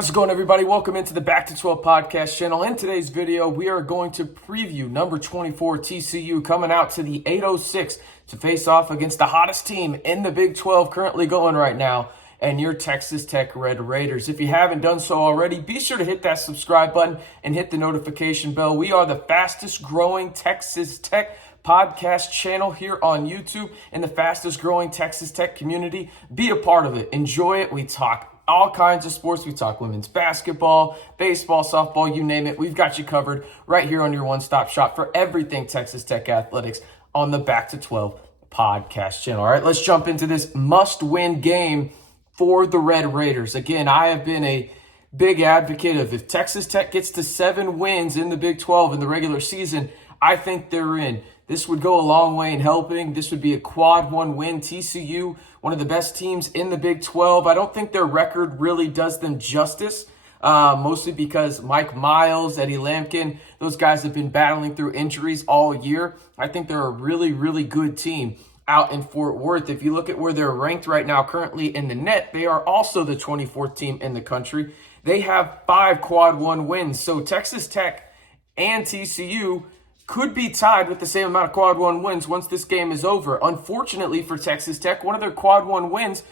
How's it going, everybody? Welcome into the Back to 12 podcast channel. In today's video, we are going to preview number 24 TCU coming out to the 806 to face off against the hottest team in the Big 12 currently going right now, and your Texas Tech Red Raiders. If you haven't done so already, be sure to hit that subscribe button and hit the notification bell. We are the fastest growing Texas Tech podcast channel here on YouTube and the fastest growing Texas Tech community. Be a part of it. Enjoy it. We talk all kinds of sports. We talk women's basketball, baseball, softball, you name it. We've got you covered right here on your one-stop shop for everything Texas Tech athletics on the Back to 12 podcast channel. All right, let's jump into this must-win game for the Red Raiders. Again, I have been a big advocate of if Texas Tech gets to 7 wins in the Big 12 in the regular season, I think they're in. This would go a long way in helping. This would be a quad 1 win. TCU, one of the best teams in the Big 12. I don't think their record really does them justice, mostly because Mike Miles, Eddie Lampkin, those guys have been battling through injuries all year. I think they're a really, really good team out in Fort Worth. If you look at where they're ranked right now currently in the net, they are also the 24th team in the country. They have 5 quad 1 wins. So Texas Tech and TCU could be tied with the same amount of quad 1 wins once this game is over. Unfortunately for Texas Tech, one of their quad 1 wins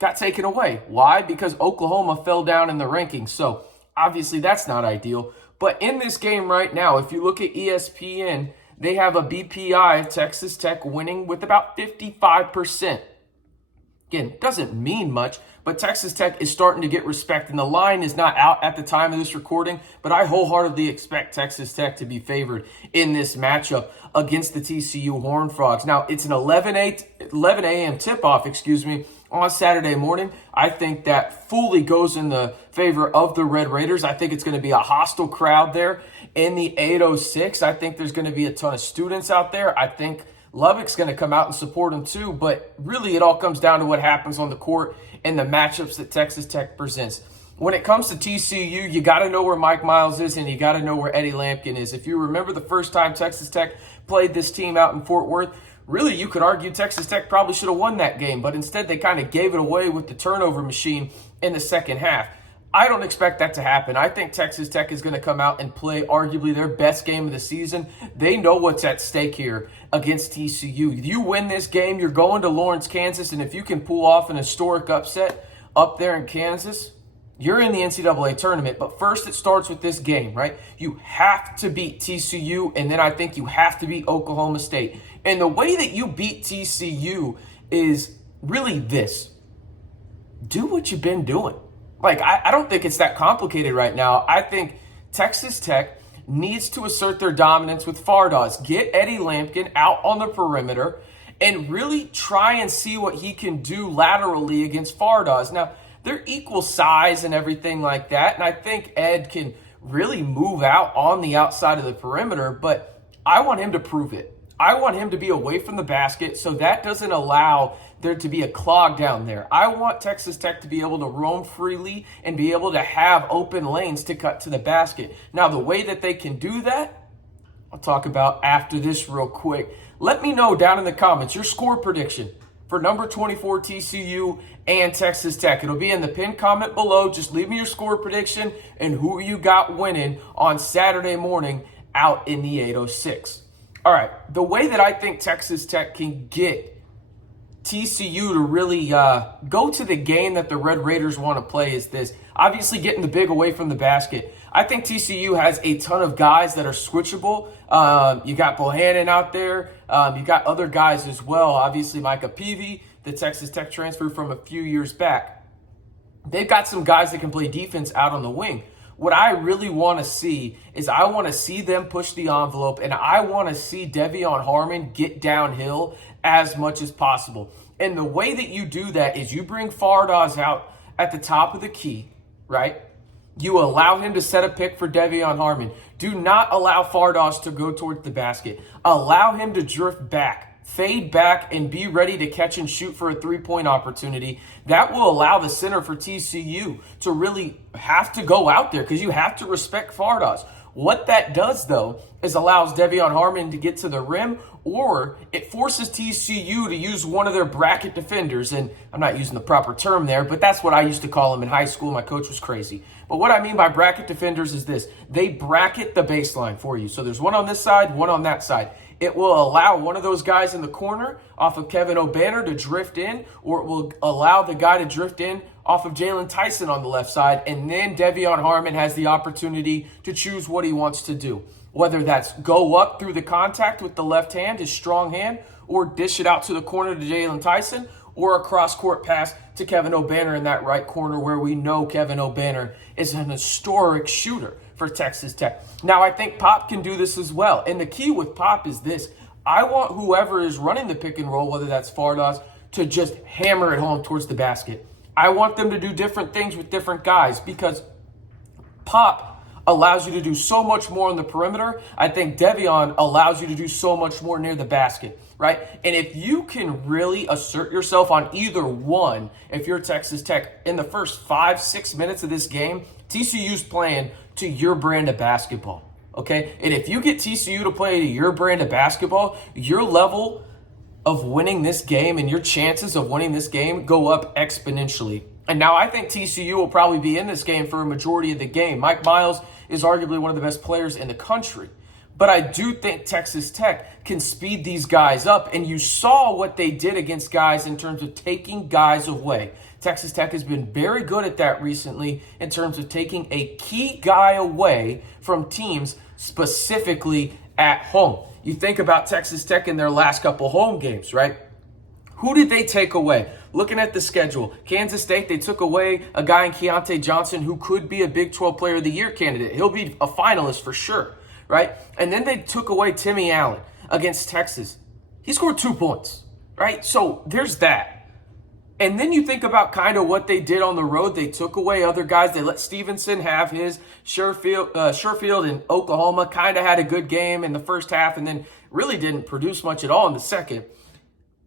got taken away. Why? Because Oklahoma fell down in the rankings. So obviously that's not ideal. But in this game right now, if you look at ESPN, they have a BPI of Texas Tech winning with about 55%. Again, doesn't mean much, but Texas Tech is starting to get respect, and the line is not out at the time of this recording, but I wholeheartedly expect Texas Tech to be favored in this matchup against the TCU Horned Frogs. Now, it's an 11 a.m. tip-off, on Saturday morning. I think that fully goes in the favor of the Red Raiders. I think it's going to be a hostile crowd there in the 806. I think there's going to be a ton of students out there. I think Lubbock's going to come out and support him too, but really it all comes down to what happens on the court and the matchups that Texas Tech presents. When it comes to TCU, you got to know where Mike Miles is and you got to know where Eddie Lampkin is. If you remember the first time Texas Tech played this team out in Fort Worth, really you could argue Texas Tech probably should have won that game, but instead they kind of gave it away with the turnover machine in the second half. I don't expect that to happen. I think Texas Tech is going to come out and play arguably their best game of the season. They know what's at stake here against TCU. You win this game, you're going to Lawrence, Kansas, and if you can pull off an historic upset up there in Kansas, you're in the NCAA tournament. But first it starts with this game, right? You have to beat TCU, and then I think you have to beat Oklahoma State. And the way that you beat TCU is really this. Do what you've been doing. I don't think it's that complicated right now. I think Texas Tech needs to assert their dominance with Fardaws. Get Eddie Lampkin out on the perimeter and really try and see what he can do laterally against Fardaws. Now, they're equal size and everything like that, and I think Ed can really move out on the outside of the perimeter, but I want him to prove it. I want him to be away from the basket so that doesn't allow there to be a clog down there. I want Texas Tech to be able to roam freely and be able to have open lanes to cut to the basket. Now, the way that they can do that, I'll talk about after this real quick. Let me know down in the comments your score prediction for number 24 TCU and Texas Tech. It'll be in the pinned comment below. Just leave me your score prediction and who you got winning on Saturday morning out in the 806. All right, the way that I think Texas Tech can get TCU to really go to the game that the Red Raiders want to play is this. Obviously, getting the big away from the basket. I think TCU has a ton of guys that are switchable. You got Bohannon out there. You got other guys as well. Obviously, Micah Peavy, the Texas Tech transfer from a few years back. They've got some guys that can play defense out on the wing. What I really want to see is I want to see them push the envelope, and I want to see Devion Harmon get downhill as much as possible. And the way that you do that is you bring Fardaws out at the top of the key, right? You allow him to set a pick for Devion Harmon. Do not allow Fardaws to go towards the basket. Allow him to drift back, fade back, and be ready to catch and shoot for a three-point opportunity. That will allow the center for TCU to really have to go out there because you have to respect Fardaws. What that does, though, is allows Devion Harmon to get to the rim, or it forces TCU to use one of their bracket defenders. And I'm not using the proper term there, but that's what I used to call them in high school. My coach was crazy. But what I mean by bracket defenders is this. They bracket the baseline for you. So there's one on this side, one on that side. It will allow one of those guys in the corner off of Kevin O'Banner to drift in, or it will allow the guy to drift in off of Jalen Tyson on the left side, and then Devion Harmon has the opportunity to choose what he wants to do. Whether that's go up through the contact with the left hand, his strong hand, or dish it out to the corner to Jalen Tyson, or a cross-court pass to Kevin O'Banner in that right corner where we know Kevin O'Banner is an historic shooter for Texas Tech. Now, I think Pop can do this as well. And the key with Pop is this. I want whoever is running the pick and roll, whether that's Fardaws, to just hammer it home towards the basket. I want them to do different things with different guys because Pop allows you to do so much more on the perimeter. I think Devion allows you to do so much more near the basket, right? And if you can really assert yourself on either one, if you're Texas Tech, in the first 5-6 minutes of this game, TCU's playing to your brand of basketball, okay? And if you get TCU to play to your brand of basketball, your level of winning this game and your chances of winning this game go up exponentially. And now I think TCU will probably be in this game for a majority of the game. Mike Miles is arguably one of the best players in the country. But I do think Texas Tech can speed these guys up. And you saw what they did against guys in terms of taking guys away. Texas Tech has been very good at that recently in terms of taking a key guy away from teams, specifically at home. You think about Texas Tech in their last couple home games, right? Who did they take away? Looking at the schedule, Kansas State, they took away a guy in Keontae Johnson who could be a Big 12 Player of the Year candidate. He'll be a finalist for sure, right? And then they took away Timmy Allen against Texas. He scored 2 points, right? So there's that. And then you think about kind of what they did on the road. They took away other guys. They let Stevenson have his. Sherfield in Oklahoma kind of had a good game in the first half and then really didn't produce much at all in the second.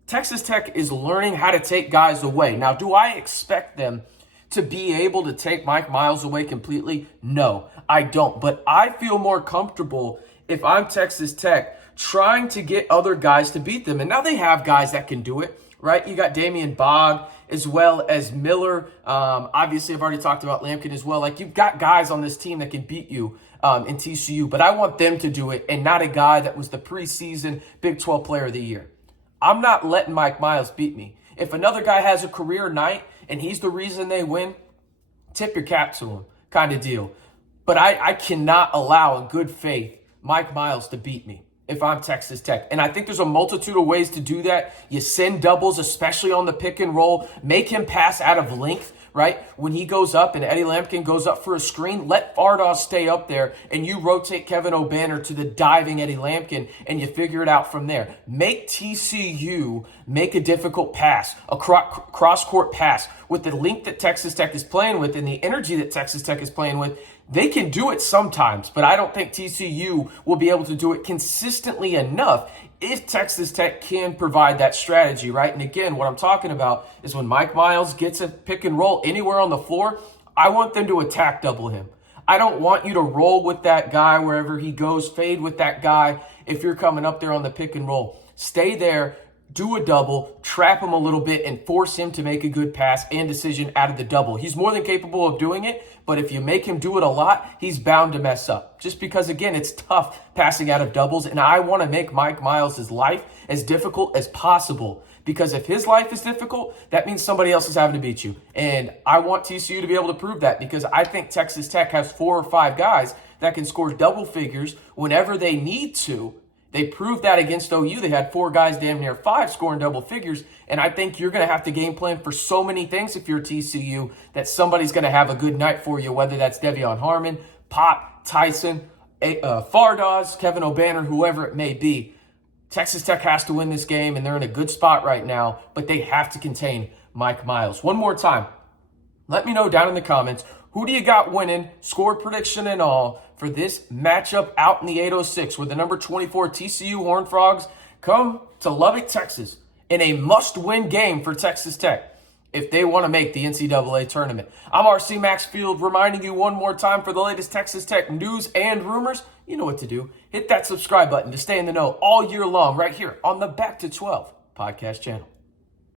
Texas Tech is learning how to take guys away. Now, do I expect them to be able to take Mike Miles away completely? No, I don't. But I feel more comfortable if I'm Texas Tech trying to get other guys to beat them. And now they have guys that can do it, right? You got Damian Bogg as well as Miller. Obviously, I've already talked about Lampkin as well. Like, you've got guys on this team that can beat you in TCU. But I want them to do it and not a guy that was the preseason Big 12 Player of the Year. I'm not letting Mike Miles beat me. If another guy has a career night and he's the reason they win, tip your cap to him kind of deal. But I cannot allow in good faith Mike Miles to beat me if I'm Texas Tech. And I think there's a multitude of ways to do that. You send doubles, especially on the pick and roll. Make him pass out of length, right? When he goes up and Eddie Lampkin goes up for a screen, let Fardaws stay up there and you rotate Kevin O'Banner to the diving Eddie Lampkin and you figure it out from there. Make TCU make a difficult pass, a cross-court pass with the length that Texas Tech is playing with and the energy that Texas Tech is playing with. They can do it sometimes, but I don't think TCU will be able to do it consistently enough if Texas Tech can provide that strategy, right? And again, what I'm talking about is when Mike Miles gets a pick and roll anywhere on the floor, I want them to attack double him. I don't want you to roll with that guy wherever he goes, fade with that guy if you're coming up there on the pick and roll. Stay there, do a double, trap him a little bit, and force him to make a good pass and decision out of the double. He's more than capable of doing it, but if you make him do it a lot, he's bound to mess up. Just because, again, it's tough passing out of doubles, and I want to make Mike Miles' life as difficult as possible. Because if his life is difficult, that means somebody else is having to beat you. And I want TCU to be able to prove that because I think Texas Tech has 4 or 5 guys that can score double figures whenever they need to. They proved that against OU. They had 4 guys, damn near 5, scoring double figures. And I think you're going to have to game plan for so many things if you're TCU that somebody's going to have a good night for you, whether that's Devion Harmon, Pop, Tyson, Fardaws, Kevin O'Banner, whoever it may be. Texas Tech has to win this game, and they're in a good spot right now, but they have to contain Mike Miles. One more time, let me know down in the comments, who do you got winning, score prediction and all, for this matchup out in the 806 where the number 24 TCU Horned Frogs come to Lubbock, Texas in a must-win game for Texas Tech. if they want to make the NCAA tournament. I'm RC Maxfield reminding you one more time for the latest Texas Tech news and rumors. You know what to do. Hit that subscribe button to stay in the know all year long right here on the Back to 12 podcast channel.